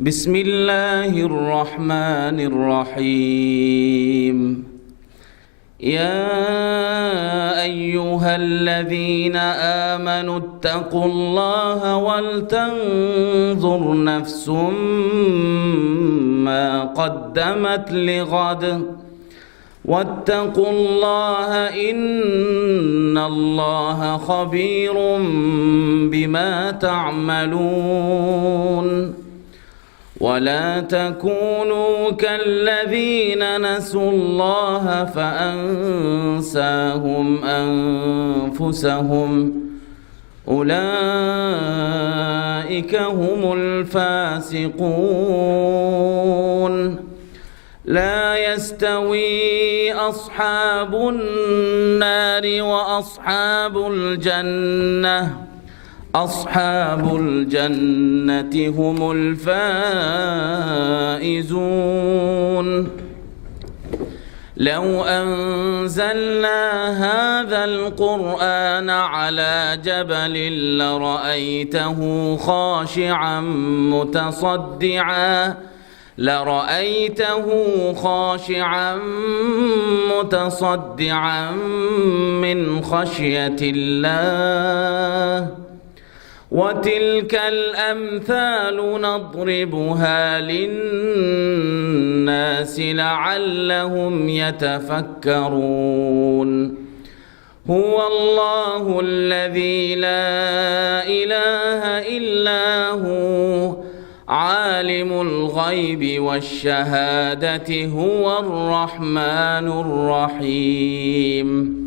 بسم الله الرحمن الرحيم يا أيها الذين آمنوا اتقوا الله ولتنظر نفس ما قدمت لغد واتقوا الله إن الله خبير بما تعملون ولا تكونوا كالذين نسوا الله فأنساهم أنفسهم أولئك هم الفاسقون لا يستوي أصحاب النار وأصحاب الجنة أصحاب الجنة هم الفائزون لو أنزلنا هذا القرآن على جبل لرأيته خاشعا متصدعا من خشية الله وتلك الأمثال نضربها للناس لعلهم يتفكرون هو الله الذي لا إله إلا هو عالم الغيب والشهادة هو الرحمن الرحيم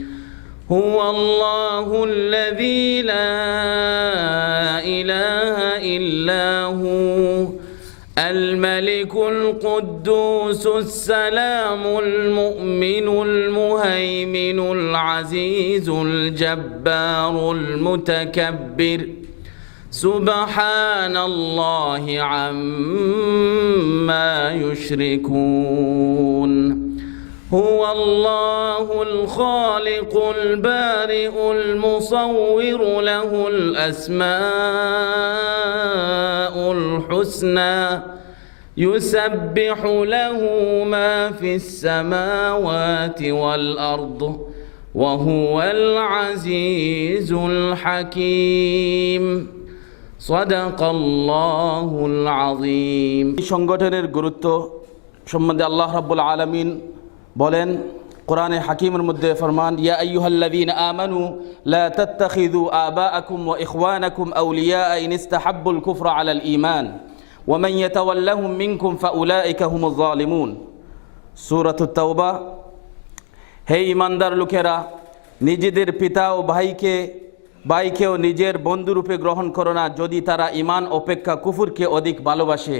هو الله الذي لا إله إلا هو الملك القدوس السلام المؤمن المهيمن العزيز الجبار المتكبر سبحان الله عما يشركون هو الله الخالق البارئ المصور له الأسماء الحسنى يسبح له ما في السماوات والأرض وهو العزيز الحكيم صدق الله العظيم সংগঠনের গুরুত্ব সম্বন্ধে আল্লাহ রাব্বুল আলামিন বলেন কোরআনে হাকিমের মধ্যে ফরমান ইয়া আইয়ুহাল্লাযীনা আমানু লা তাত্তাখিযু আবাআকুম ওয়া ইখওয়ানাকুম আউলিয়া ইন ইসতাহাব্বুল কুফরা আলাল ঈমান ওয়া মান ইয়াতাওয়াল্লাহুম মিনকুম ফাউলাইকা হুমুয যালিমুন সূরাতুত তাওবা হে ঈমানদার লোকেরা নিজেদের পিতা ও ভাইকেও নিজের বন্ধুরূপে গ্রহণ করো না যদি তারা ঈমান অপেক্ষা কুফরকে অধিক ভালোবাসে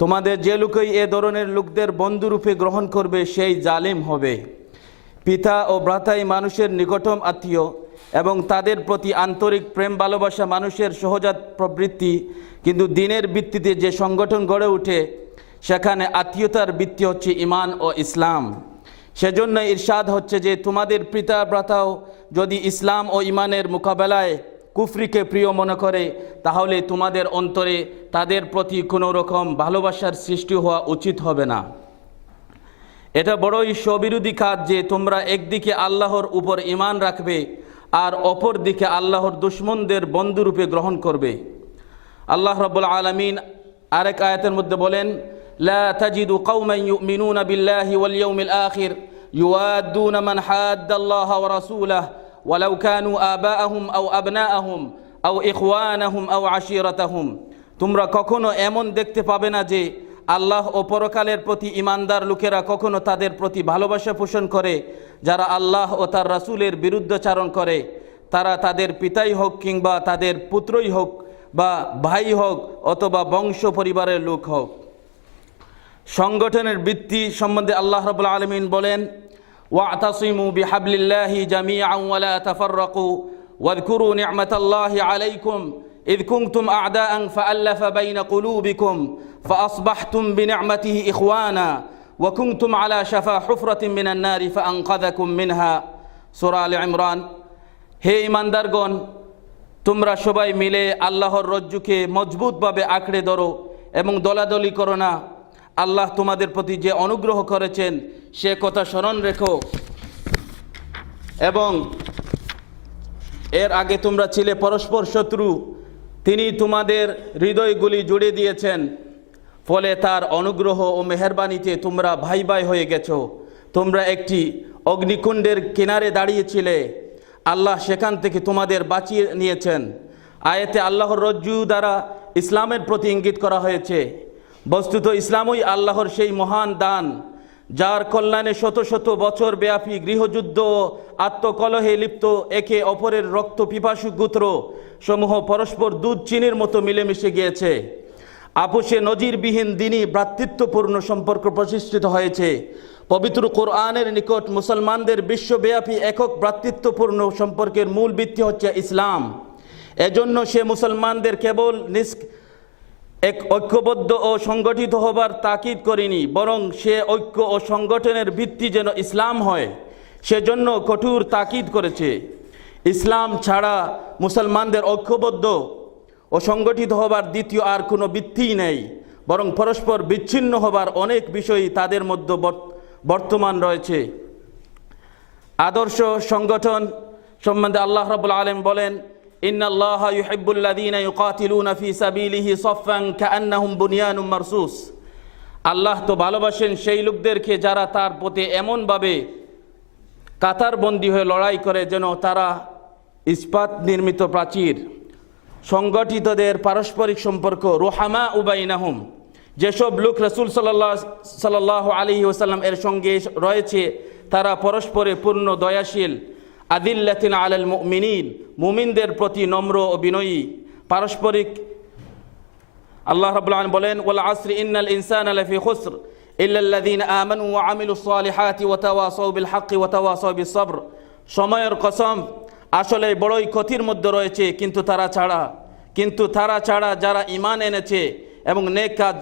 তোমাদের যে লোকই এ ধরনের লোকদের বন্ধুরূপে গ্রহণ করবে সেই জালিম হবে পিতা ও ভ্রাতাই মানুষের নিকটম আত্মীয় এবং তাদের প্রতি আন্তরিক প্রেম ভালোবাসা মানুষের সহজাত প্রবৃত্তি কিন্তু দিনের ভিত্তিতে যে সংগঠন গড়ে ওঠে সেখানে আত্মীয়তার ভিত্তি হচ্ছে ঈমান ও ইসলাম সেজন্য ইরশাদ হচ্ছে যে তোমাদের পিতা ভ্রাতাও যদি ইসলাম ও ঈমানের মোকাবেলায় কুফরিকে প্রিয় মনে করে তাহলে তোমাদের অন্তরে তাদের প্রতি কোনো রকম ভালোবাসার সৃষ্টি হওয়া উচিত হবে না এটা বড়ই স্ববিরোধী কাজ যে তোমরা একদিকে আল্লাহর উপর ঈমান রাখবে আর অপর দিকে আল্লাহর দুশমনদের বন্ধুরূপে গ্রহণ করবে আল্লাহ রাব্বুল আলামিন আরেক আয়াতের মধ্যে বলেন লা তাজিদু কওমান ইউমিনুনা বিল্লাহি ওয়াল ইয়াউমিল আখির ইউআদ্দুনা মান হাদ্দাল্লাহা ওয়া রাসূলাহু ওয়ালাউ কানু আবাআহুম আও আবনাআহুম আও ইখওয়ানাহুম আও আশিরাতাহুম তোমরা কখনো এমন দেখতে পাবে না যে আল্লাহ ও পরকালের প্রতি ঈমানদার লোকেরা কখনো তাদের প্রতি ভালোবাসা পোষণ করে যারা আল্লাহ ও তার রাসূলের বিরুদ্ধাচরণ করে তারা তাদের পিতাই হোক কিংবা তাদের পুত্রই হোক বা ভাই হোক অথবা বংশ পরিবারের লোক হোক সংগঠনের ভিত্তি সম্বন্ধে আল্লাহ রাব্বুল আলামিন বলেন ওয়াতাসিমু বিহাবলিল্লাহি জামিআন ওয়া লা তাফাররাকু ওয়াযকুরু নি'মাতাল্লাহি আলাইকুম إذ كنتم أعداء فألف بين قلوبكم فأصبحتم بنعمته إخوانا وكنتم على شفا حفرة من النار فأنقذكم منها সূরা আলে ইমরান হে ঈমানদারগণ তোমরা সবাই মিলে আল্লাহর রজ্জুকে মজবুতভাবে আঁকড়ে ধরো এবং দলাদলি করো না। আল্লাহ তোমাদের প্রতি যে অনুগ্রহ করেছেন সে কথা স্মরণ রেখো। এবং এর আগে তোমরা ছিলে পরস্পর শত্রু, তিনি তোমাদের হৃদয়গুলি জুড়ে দিয়েছেন, ফলে তার অনুগ্রহ ও মেহেরবানিতে তোমরা ভাই ভাই হয়ে গেছো। তোমরা একটি অগ্নিকুণ্ডের কিনারে দাঁড়িয়েছিলে, আল্লাহ সেখান থেকে তোমাদের বাঁচিয়ে নিয়েছেন। আয়াতে আল্লাহর রজ্জু দ্বারা ইসলামের প্রতি ইঙ্গিত করা হয়েছে। বস্তুত ইসলামই আল্লাহর সেই মহান দান, যার কল্যাণে শত শত বছর ব্যাপী গৃহযুদ্ধ ও আত্মকলহে লিপ্ত একে অপরের রক্ত পিপাসু গোত্র সমূহ পরস্পর দুধ চিনির মতো মিলেমিশে গিয়েছে। আপোষে নজিরবিহীন দিনই ভ্রাতৃত্বপূর্ণ সম্পর্ক প্রতিষ্ঠিত হয়েছে। পবিত্র কোরআনের নিকট মুসলমানদের বিশ্বব্যাপী একক ভ্রাতৃত্বপূর্ণ সম্পর্কের মূল ভিত্তি হচ্ছে ইসলাম। এজন্য সে মুসলমানদের কেবল এক ঐক্যবদ্ধ ও সংগঠিত হবার তাকিদ করেনি, বরং সে ঐক্য ও সংগঠনের ভিত্তি যেন ইসলাম হয় সেজন্য কঠোর তাকিদ করেছে। ইসলাম ছাড়া মুসলমানদের ঐক্যবদ্ধ ও সংগঠিত হবার দ্বিতীয় আর কোনো ভিত্তিই নেই, বরং পরস্পর বিচ্ছিন্ন হবার অনেক বিষয়ই তাদের মধ্যে বর্তমান রয়েছে। আদর্শ সংগঠন সম্বন্ধে আল্লাহ রাব্বুল আলামিন বলেন, ইন্নাল্লাহা ইউহিব্বুল্লাযীনা ইউকাতিলুনা ফী সাবিলিহি সাফফান কাআন্নাহুম বুনিয়ানুম মারসুস। আল্লাহ তো ভালোবাসেন সেই লোকদেরকে যারা তার পথে এমনভাবে কাতারবন্দী হয়ে লড়াই করে যেন তারা ইস্পাত নির্মিত প্রাচীর। সংগঠিতদের পারস্পরিক সম্পর্ক রুহামা উবাইনাহুম, যেসব লোক রাসূল সাল্লাল্লাহু আলাইহি ওয়াসাল্লাম এর সঙ্গে রয়েছে তারা পরস্পরে পূর্ণ দয়াশীল। আদিল্লাতিন আলাল মুমিনিন, মুমিনদের প্রতি নম্র ও বিনয়ী। পারস্পরিক আল্লাহ রাব্বুল আলামিন বলেন, ওয়াল আসরি ইন্নাল ইনসানা লাফি খুসর ইল্লাল্লাযীনা আমানু ওয়া আমিলুস সালিহাতি ওয়া তাওয়াসাউ বিল হাক্কি ওয়া তাওয়াসাউ বিস সবর। সময়ের কসম, আসলে বড়ই ক্ষতির মধ্যে রয়েছে কিন্তু তারা ছাড়া যারা ঈমান এনেছে এবং নেক কাজ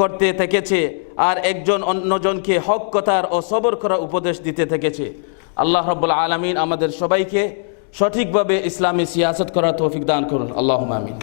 করতে থেকেছে আর একজন অন্যজনকে হক কথার ও সবর করার উপদেশ দিতে থেকেছে। আল্লাহ রাব্বুল আলামিন আমাদের সবাইকে সঠিকভাবে ইসলামী সিয়াসত করার তৌফিক দান করুন। আল্লাহুম্মা আমিন।